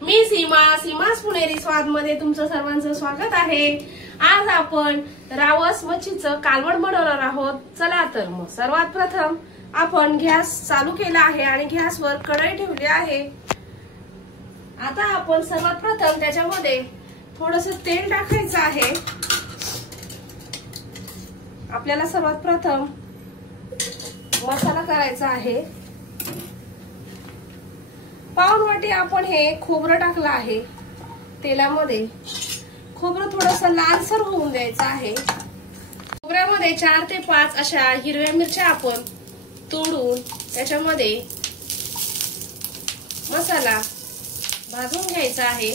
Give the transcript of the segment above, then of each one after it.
मी सीमास पुणेरी स्वाद मध्ये तुमचं सर्वांचं स्वागत आहे। आज आपण रावस मच्छीचं कालवण बनवणार आहोत। चला तर मग सर्वात प्रथम आपण गॅस चालू केला आहे आणि गॅसवर कढई ठेवली आहे। आता आपण सर्वात प्रथम त्याच्यामध्ये थोडंसं तेल टाकायचं आहे। आपल्याला सर्वात प्रथम मसाला करायचा आहे। पाऊण वाटी आपण हे खोबरं टाकलं आहे तेलामध्ये। खोबरं थोडंसं लालसर होऊन द्यायचं आहे। खोबऱ्यामध्ये 4 ते 5 अशा हिरव्या मिरच्या आपण तोडून त्याच्यामध्ये मसाला भाजून घ्यायचा आहे।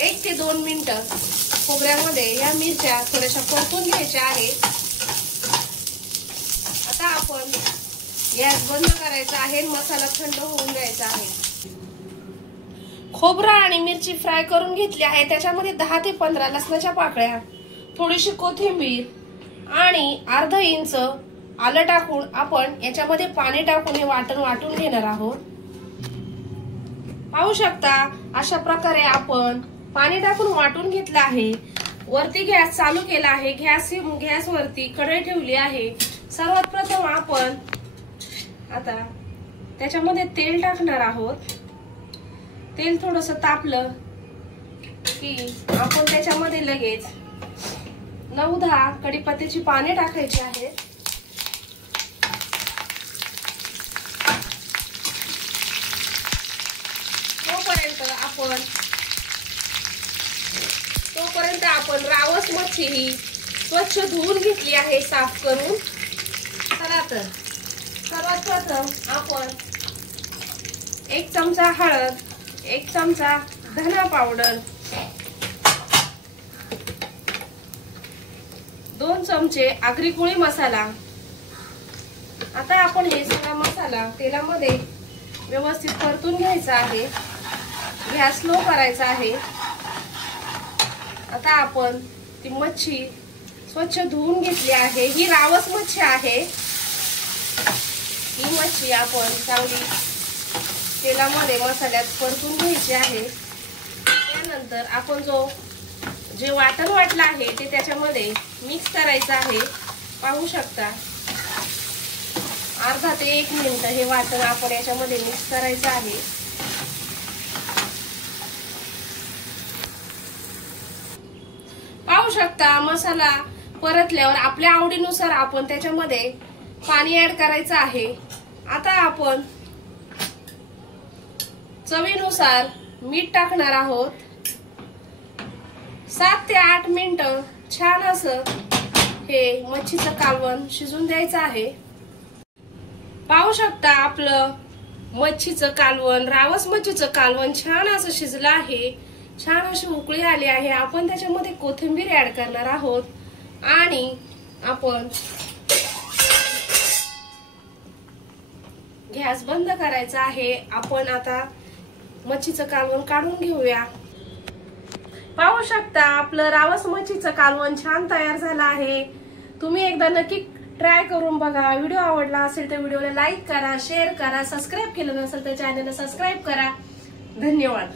1 ते 2 मिनिटं खोबऱ्यामध्ये या मिरच्या थोड्याशा परतून घ्यायच्या आहे। आता आपण गॅस बंद करायचा आहे। मसाला थंड होऊन द्यायचा आहे। खोबरा आणि मिरची फ्राय करून घेतली आहे। त्याच्यामध्ये 10 ते 15 लसणाच्या पाकळ्या, थोडीशी कोथिंबीर आणि अर्धा इंच आलं टाकून आपण याच्यामध्ये पाणी टाकून हे वाटून घेणार आहोत। पाहू शकता अशा प्रकारे आपण पाणी टाकून वाटून घेतलं आहे। वरती गॅस चालू केला आहे। गॅस वरती कढई ठेवली आहे। सर्वात प्रथम आपण आता त्याच्यामध्ये तेल टाकणार आहोत। तेल थोडंसं तापलं की आपण त्याच्यामध्ये लगेच 9-10 कढीपत्त्याची पाने टाकायची आहेत। तोपर्यंत आपण रावस मच्छी ही स्वच्छ धुवून घेतली आहे, साफ करून। चला तर सर्वात प्रथम आपण 1 चमचा हळद, 1 चमचा धना पावडर, 2 चमचे आगरी कोळी मसाला। आता आपण हे सगळा मसाला तेलामध्ये व्यवस्थित परतून घ्यायचा आहे। गॅस स्लो करायचा आहे। आता आपण ती मच्छी स्वच्छ धुवून घेतली आहे। ही रावस मच्छी आहे। ही मच्छी आपण चांगली तेलामध्ये मसाल्यात परतून घ्यायची आहे। त्यानंतर आपण जे वाटण वाटलं आहे ते त्याच्यामध्ये मिक्स करायचं आहे। पाहू शकता अर्धा ते 1 मिनिट हे वाटण आपण याच्यामध्ये मिक्स करायचं आहे। पाहू शकता मसाला परतल्यावर आपल्या आवडीनुसार आपण त्याच्यामध्ये पाणी ऍड करायचं आहे। आता आपण चवीनुसार मीठ टाकणार आहोत। 7 ते 8 मिनिटं छान असं हे मच्छीचं कालवण शिजून द्यायचं आहे। पाहू शकता आपलं मच्छीचं कालवण, रावस मच्छीचं कालवण छान असं शिजलं आहे। छान अशी उकळी आली आहे। आपण त्याच्यामध्ये कोथिंबीर ऍड करणार आहोत आणि आपण गॅस बंद करायचा आहे। आपण आता मच्छीचं कालवण काढून घेऊया। पाहू शकता आपलं रावस मच्छीचं कालवण छान तयार झालं आहे। तुम्ही एकदा नक्की ट्राय करून बघा। व्हिडिओ आवडला असेल तर व्हिडिओला लाईक करा, शेअर करा, सबस्क्राईब केलं नसेल तर चॅनलला सबस्क्राईब करा। धन्यवाद।